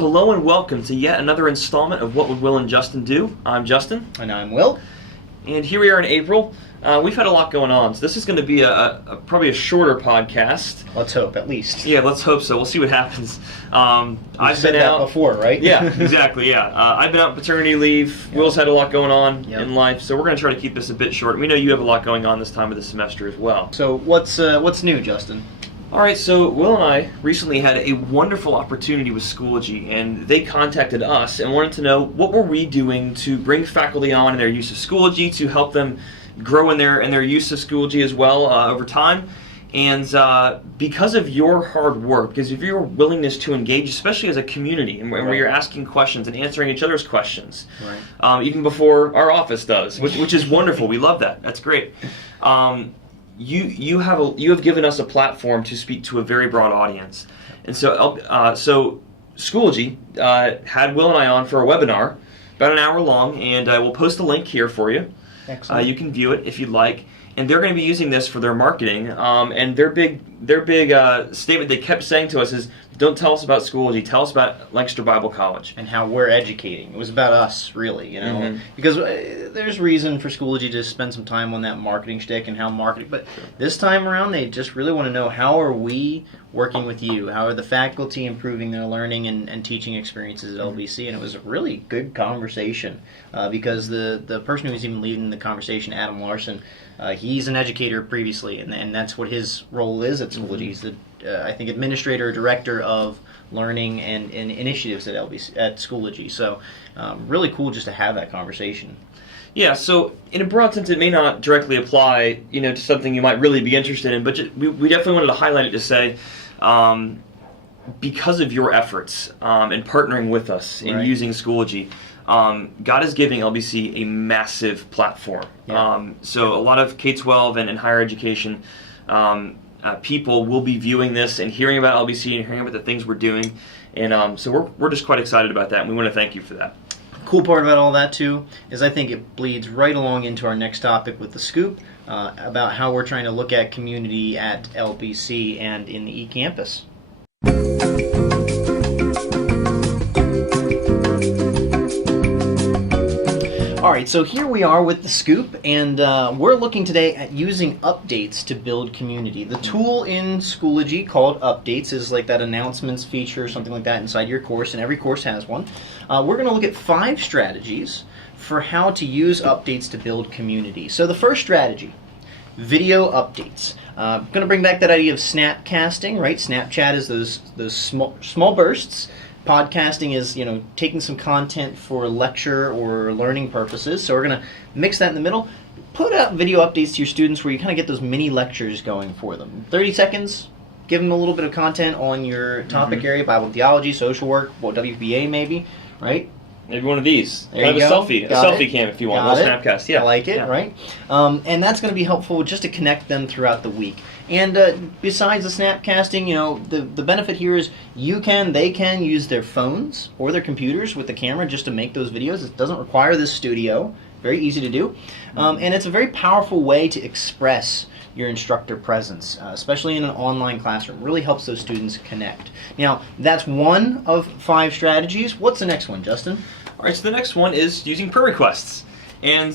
hello and welcome to yet another installment of What Would Will and Justin Do? I'm Justin. And I'm Will. And here we are in April. We've had a lot going on, so this is going to be probably a shorter podcast. Let's hope, at least. Yeah, let's hope so. We'll see what happens. I've said that before, right? Yeah, exactly, yeah. I've been out on paternity leave. Yep. Will's had a lot going on in life, so we're going to try to keep this a bit short. We know you have a lot going on this time of the semester as well. So what's new, Justin? All right, so Will and I recently had a wonderful opportunity with Schoology, and they contacted us and wanted to know what were we doing to bring faculty on in their use of Schoology, to help them grow in their use of Schoology as well over time. And because of your hard work, because of your willingness to engage, especially as a community, and where you're asking questions and answering each other's questions, even before our office does, which is wonderful. We love that. That's great. You have given us a platform to speak to a very broad audience, and so Schoology had Will and I on for a webinar, about an hour long, and we'll post a link here for you. Excellent. You can view it if you'd like, and they're going to be using this for their marketing. And their big statement they kept saying to us is, "Don't tell us about Schoology. Tell us about Lancaster Bible College and how we're educating." It was about us, really, because there's reason for Schoology to spend some time on that marketing shtick and how marketing. But this time around, they just really want to know, how are we working with you? How are the faculty improving their learning and teaching experiences at LBC? And it was a really good conversation because the person who was even leading the conversation, Adam Larson, he's an educator previously, and that's what his role is at Schoology. He's the I think administrator, director of learning and initiatives at Schoology. So really cool just to have that conversation. Yeah, so in a broad sense, it may not directly apply, to something you might really be interested in, but we definitely wanted to highlight it to say, because of your efforts and partnering with us in using Schoology, God is giving LBC a massive platform. Yeah. So a lot of K-12 and higher education people will be viewing this and hearing about LBC and hearing about the things we're doing, and so we're just quite excited about that, and we want to thank you for that. Cool part about all that too is I think it bleeds right along into our next topic with the Scoop about how we're trying to look at community at LBC and in the eCampus. Alright, so here we are with the Scoop, and we're looking today at using updates to build community. The tool in Schoology called Updates is like that announcements feature or something like that inside your course, and every course has one. We're going to look at 5 strategies for how to use updates to build community. So the first strategy, video updates. I'm going to bring back that idea of snapcasting, right? Snapchat is those small bursts. Podcasting is, taking some content for lecture or learning purposes. So we're going to mix that in the middle. Put out video updates to your students where you kind of get those mini lectures going for them. 30 seconds, give them a little bit of content on your topic area, Bible theology, social work, WPA maybe, right? Maybe one of these. There kind you of go. a selfie cam if you want. A little Snapcast. Yeah. I like it, right? And that's going to be helpful just to connect them throughout the week. And besides the snapcasting, the benefit here is they can use their phones or their computers with the camera just to make those videos. It doesn't require this studio. Very easy to do. And it's a very powerful way to express your instructor presence, especially in an online classroom. It really helps those students connect. Now, that's one of 5 strategies. What's the next one, Justin? All right, so the next one is using prayer requests. And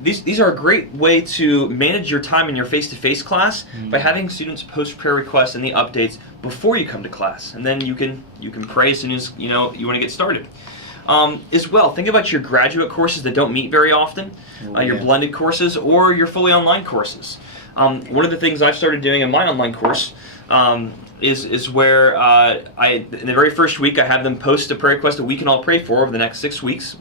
these are a great way to manage your time in your face-to-face class by having students post prayer requests and the updates before you come to class. And then you can pray as soon as you want to get started. As well, think about your graduate courses that don't meet very often, your blended courses, or your fully online courses. One of the things I've started doing in my online course is where in the very first week I have them post a prayer request that we can all pray for over the next 6 weeks.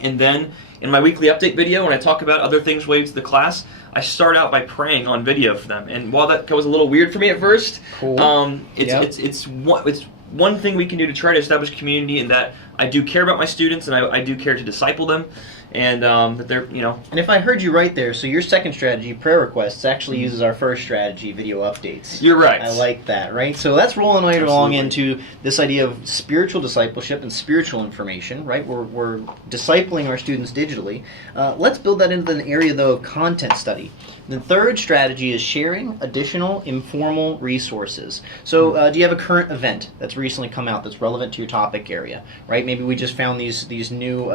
And then in my weekly update video, when I talk about other things related to the class, I start out by praying on video for them. And while that was a little weird for me at first, it's one thing we can do to try to establish community, and that I do care about my students, and I do care to disciple them, and that they're, And if I heard you right there, so your second strategy, prayer requests, actually uses our first strategy, video updates. You're right. I like that, right? So that's rolling right along into this idea of spiritual discipleship and spiritual information, right? We're discipling our students digitally. Let's build that into an area, though, of content study. The third strategy is sharing additional informal resources. So do you have a current event that's recently come out that's relevant to your topic area, right? Maybe we just found these new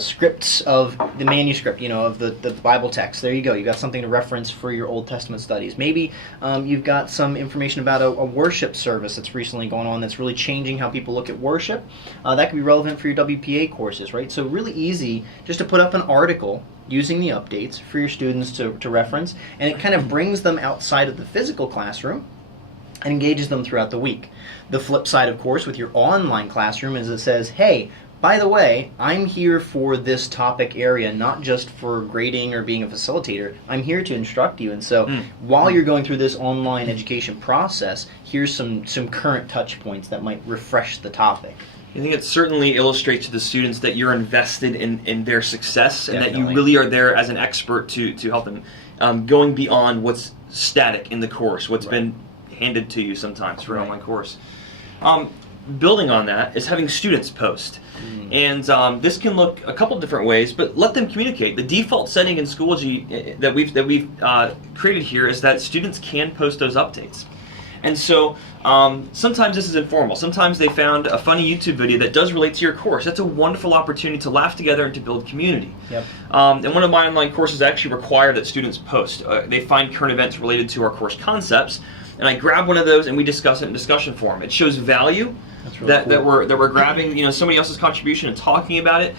scripts of the manuscript, of the Bible text. There you go. You got something to reference for your Old Testament studies. Maybe you've got some information about a worship service that's recently going on that's really changing how people look at worship. That could be relevant for your WPA courses, right? So really easy just to put up an article using the updates for your students to reference, and it kind of brings them outside of the physical classroom and engages them throughout the week. The flip side, of course, with your online classroom is it says, hey, by the way, I'm here for this topic area, not just for grading or being a facilitator. I'm here to instruct you. And so while you're going through this online education process, here's some current touch points that might refresh the topic. I think it certainly illustrates to the students that you're invested in their success, and Definitely. that you really are there as an expert to help them, going beyond what's static in the course, what's been handed to you sometimes for an online course. Building on that is having students post. And this can look a couple different ways, but let them communicate. The default setting in Schoology that we've created here is that students can post those updates. And so sometimes this is informal. Sometimes they found a funny YouTube video that does relate to your course. That's a wonderful opportunity to laugh together and to build community. Yep. And one of my online courses actually require that students post. They find current events related to our course concepts, and I grab one of those and we discuss it in discussion forum. It shows value that we're grabbing somebody else's contribution and talking about it.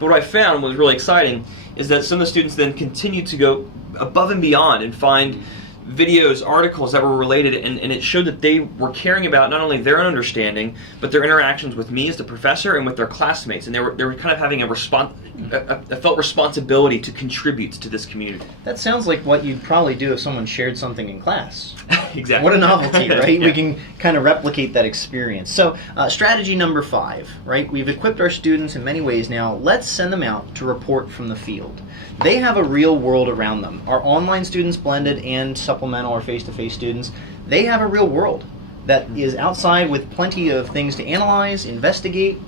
But what I found was really exciting is that some of the students then continue to go above and beyond and find videos, articles that were related, and it showed that they were caring about not only their own understanding, but their interactions with me as the professor and with their classmates, and they were kind of having a felt responsibility to contribute to this community. That sounds like what you'd probably do if someone shared something in class. Exactly. What a novelty, right? Yeah. We can kind of replicate that experience. So strategy number 5, right? We've equipped our students in many ways now. Let's send them out to report from the field. They have a real world around them. Our online students, blended and supplemental or face-to-face students, they have a real world that is outside with plenty of things to analyze, investigate,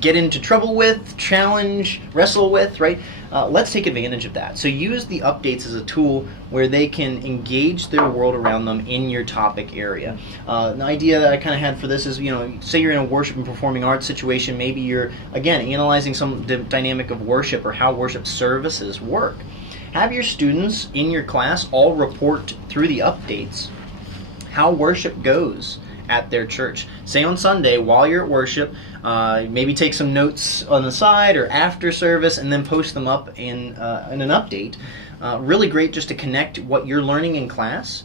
get into trouble with, challenge, wrestle with, right? Let's take advantage of that. So use the updates as a tool where they can engage their world around them in your topic area. The idea that I kind of had for this is, say you're in a worship and performing arts situation, maybe you're, again, analyzing some dynamic of worship or how worship services work. Have your students in your class all report through the updates how worship goes at their church. Say on Sunday, while you're at worship, maybe take some notes on the side or after service and then post them up in an update. Really great just to connect what you're learning in class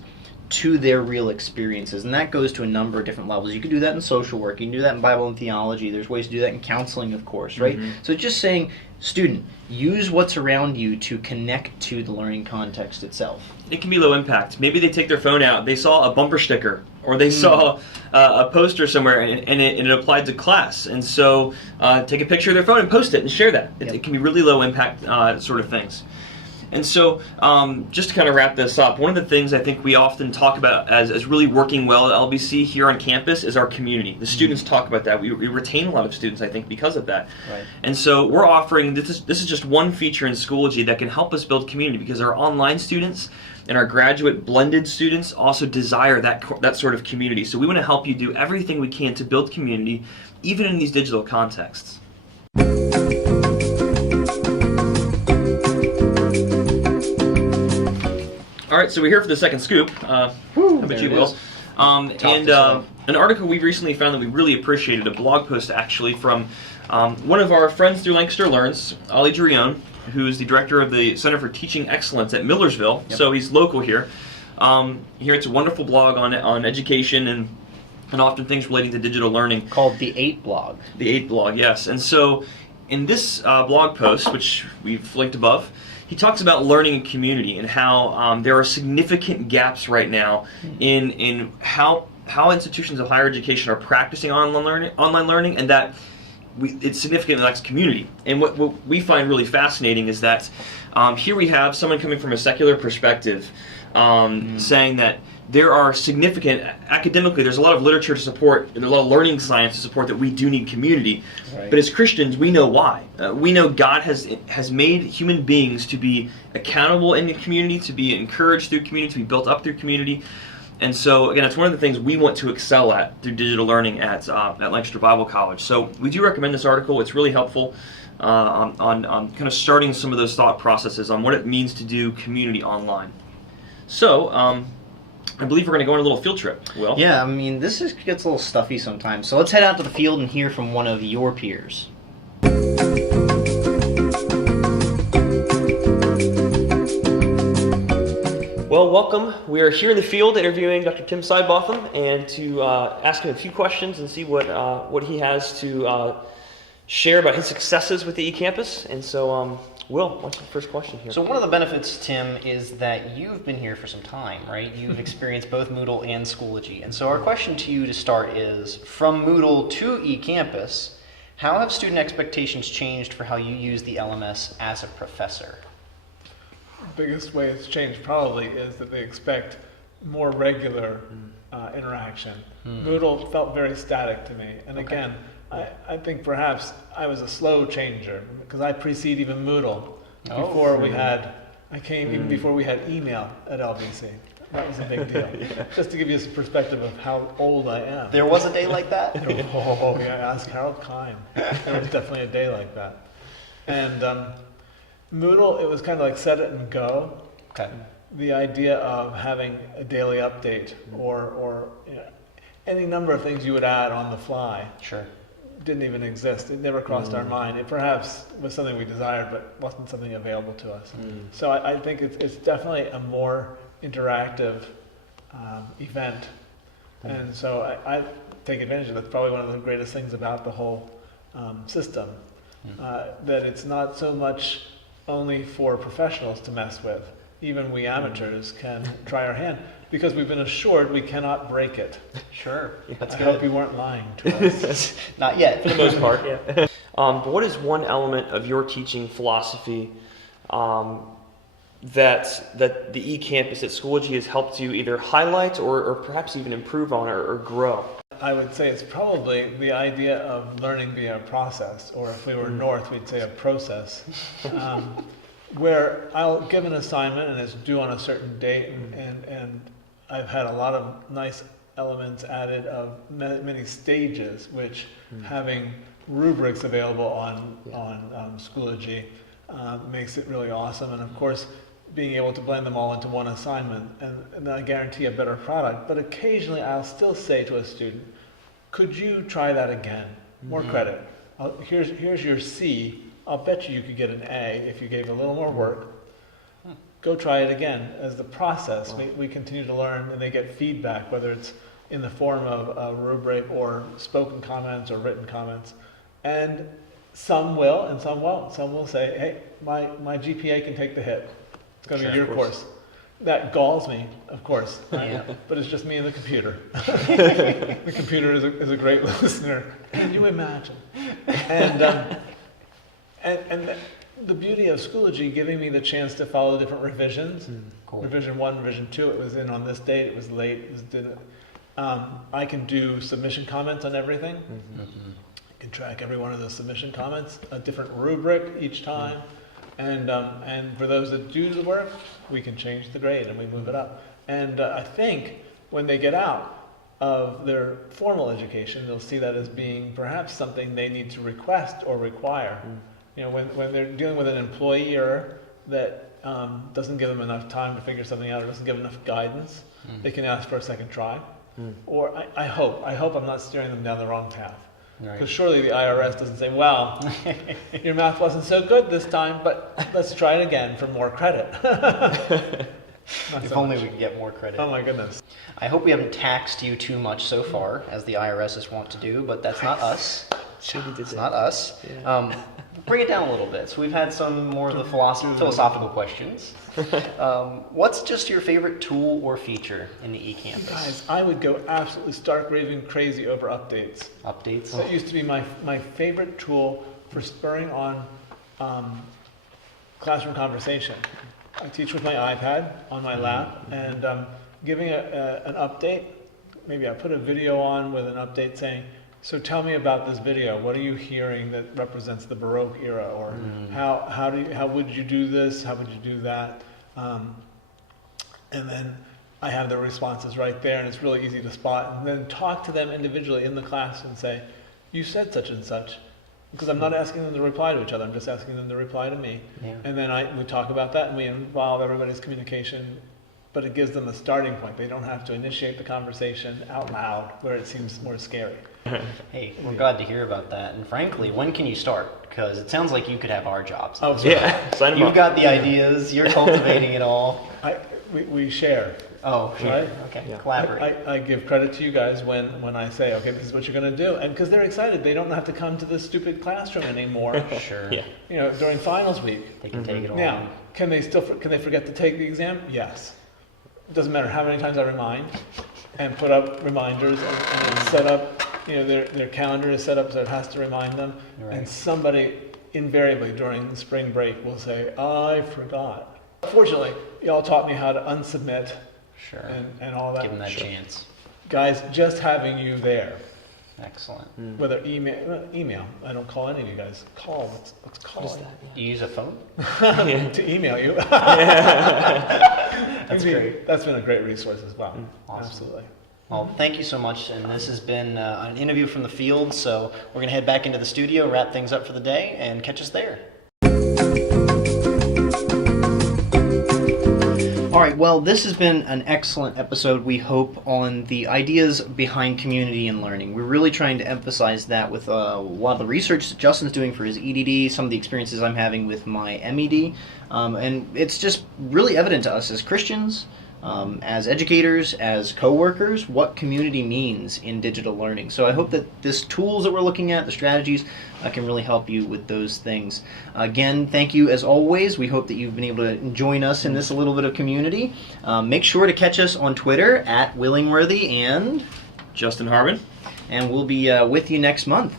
to their real experiences. And that goes to a number of different levels. You can do that in social work. You can do that in Bible and theology. There's ways to do that in counseling, of course, right? So just saying, student, use what's around you to connect to the learning context itself. It can be low impact. Maybe they take their phone out, they saw a bumper sticker, or they saw a poster somewhere and it applied to class. And so take a picture of their phone and post it and share that. It can be really low impact sort of things. And so just to kind of wrap this up, one of the things I think we often talk about as really working well at LBC here on campus is our community. The students talk about that. We retain a lot of students, I think, because of that. Right. And so we're offering, this is just one feature in Schoology that can help us build community, because our online students and our graduate blended students also desire that sort of community. So we want to help you do everything we can to build community, even in these digital contexts. All right, so we're here for the second scoop. How about you, Will? An article we recently found that we really appreciated, a blog post actually from one of our friends through Lancaster Learns, Ollie Jurion, who's the director of the Center for Teaching Excellence at Millersville. Yep. So he's local here. Here it's a wonderful blog on education and often things relating to digital learning. Called The 8 Blog. The 8 Blog, yes. And so in this blog post, which we've linked above, he talks about learning and community and how there are significant gaps right now in how institutions of higher education are practicing online learning, and that it significantly lacks community. And what we find really fascinating is that here we have someone coming from a secular perspective saying that there are significant, academically, there's a lot of literature to support, and a lot of learning science to support that we do need community. Right. But as Christians, we know why. We know God has made human beings to be accountable in the community, to be encouraged through community, to be built up through community. And so, again, it's one of the things we want to excel at through digital learning at Lancaster Bible College. So we do recommend this article. It's really helpful on kind of starting some of those thought processes on what it means to do community online. So, I believe we're going to go on a little field trip, Will. Yeah, I mean, this gets a little stuffy sometimes. So let's head out to the field and hear from one of your peers. Well, welcome. We are here in the field interviewing Dr. Tim Sidebotham and to ask him a few questions and see what he has to share about his successes with the eCampus. And so, Will, what's the first question here? So one of the benefits, Tim, is that you've been here for some time, right? You've experienced both Moodle and Schoology. And so our question to you to start is, from Moodle to eCampus, how have student expectations changed for how you use the LMS as a professor? The biggest way it's changed probably is that they expect more regular interaction. Moodle felt very static to me. And again, I think perhaps I was a slow changer because I precede even Moodle. Before we had, I came even before we had email at LBC. That was a big deal. Just to give you some perspective of how old I am. There was a day like that? Oh, yeah, ask Harold Kine. There was definitely a day like that. And Moodle, it was kind of like set it and go. Okay. The idea of having a daily update or you know, any number of things you would add on the fly. Sure. Didn't even exist. It never crossed our mind. It perhaps was something we desired, but wasn't something available to us. So I think it's definitely a more interactive event. And so I take advantage of it. That's probably one of the greatest things about the whole system, that it's not so much only for professionals to mess with. Even we amateurs can try our hand because we've been assured we cannot break it. Sure. Yeah, that's I good. hope you weren't lying to us. Not yet. For the most part, yeah. But what is one element of your teaching philosophy that the eCampus at Schoology has helped you either highlight or perhaps even improve on or grow? I would say it's probably the idea of learning via a process, or if we were north, we'd say a process, where I'll give an assignment and it's due on a certain date, and I've had a lot of nice elements added of many stages, which having rubrics available on Schoology makes it really awesome, and of course being able to blend them all into one assignment, and I guarantee a better product. But occasionally I'll still say to a student, could you try that again? More credit. Here's your C. I'll bet you could get an A if you gave a little more work. Go try it again. As the process, we continue to learn, and they get feedback, whether it's in the form of a rubric or spoken comments or written comments. And some will and some won't. Some will say, hey, my GPA can take the hit. It's going to be your course. That galls me, of course, right? But it's just me and the computer. The computer is a great listener. Can you imagine? And the beauty of Schoology giving me the chance to follow different revisions. Cool. Revision 1, revision 2, it was in on this date, it was late, it was didn't. I can do submission comments on everything. I can track every one of those submission comments, a different rubric each time. And for those that do the work, we can change the grade and we move it up. And I think when they get out of their formal education, they'll see that as being perhaps something they need to request or require. You know, when they're dealing with an employer that doesn't give them enough time to figure something out or doesn't give enough guidance, they can ask for a second try. Or I hope I'm not steering them down the wrong path. Because surely the IRS doesn't say, well, your math wasn't so good this time, but let's try it again for more credit. If only we could get more credit. Oh my goodness. I hope we haven't taxed you too much so far, as the IRS is wont to do, but that's not us. It's not us. Yeah. bring it down a little bit. So we've had some more of the philosophical questions. What's just your favorite tool or feature in the eCampus? Guys, I would go absolutely stark raving crazy over updates. Updates? That used to be my favorite tool for spurring on classroom conversation. I teach with my iPad on my lap, and giving an update. Maybe I put a video on with an update saying, so tell me about this video. What are you hearing that represents the Baroque era? Or how would you do this? How would you do that? And then I have their responses right there, and it's really easy to spot. And then talk to them individually in the class and say, you said such and such. Because I'm not asking them to reply to each other, I'm just asking them to reply to me. Yeah. And then we talk about that, and we involve everybody's communication, but it gives them a starting point. They don't have to initiate the conversation out loud, where it seems more scary. Hey, we're glad to hear about that. And frankly, when can you start? Because it sounds like you could have our jobs. Oh, Yeah, sign 'em You've up. got the ideas, you're cultivating it all. We share. Oh, sure. Right? Okay, Yeah. collaborate. I give credit to you guys when I say, okay, this is what you're going to do. And because they're excited, they don't have to come to this stupid classroom anymore. Sure. Yeah. You know, during finals week. They can take it all. Now, can they forget to take the exam? Yes. It doesn't matter how many times I remind, and put up reminders, and set up, you know, their calendar is set up so it has to remind them. Right. And somebody invariably during spring break will say, I forgot. Fortunately, y'all taught me how to unsubmit Sure. and all that. Give them that chance. Guys, just having you there, Excellent. whether email, I don't call any of you guys, call, let's call it. Do you use a phone? To email you. That's great. That's been a great resource as well. Awesome. Absolutely. Well, thank you so much. And this has been an interview from the field. So we're going to head back into the studio, wrap things up for the day, and catch us there. All right, well, this has been an excellent episode, we hope, on the ideas behind community and learning. We're really trying to emphasize that with a lot of the research that Justin's doing for his EDD, some of the experiences I'm having with my MED, and it's just really evident to us as Christians, as educators, as co-workers, what community means in digital learning. So I hope that these tools that we're looking at, the strategies, can really help you with those things. Again, thank you as always. We hope that you've been able to join us in this a little bit of community. Make sure to catch us on Twitter @Willingworthy and Justin Harbin. we'll be with you next month.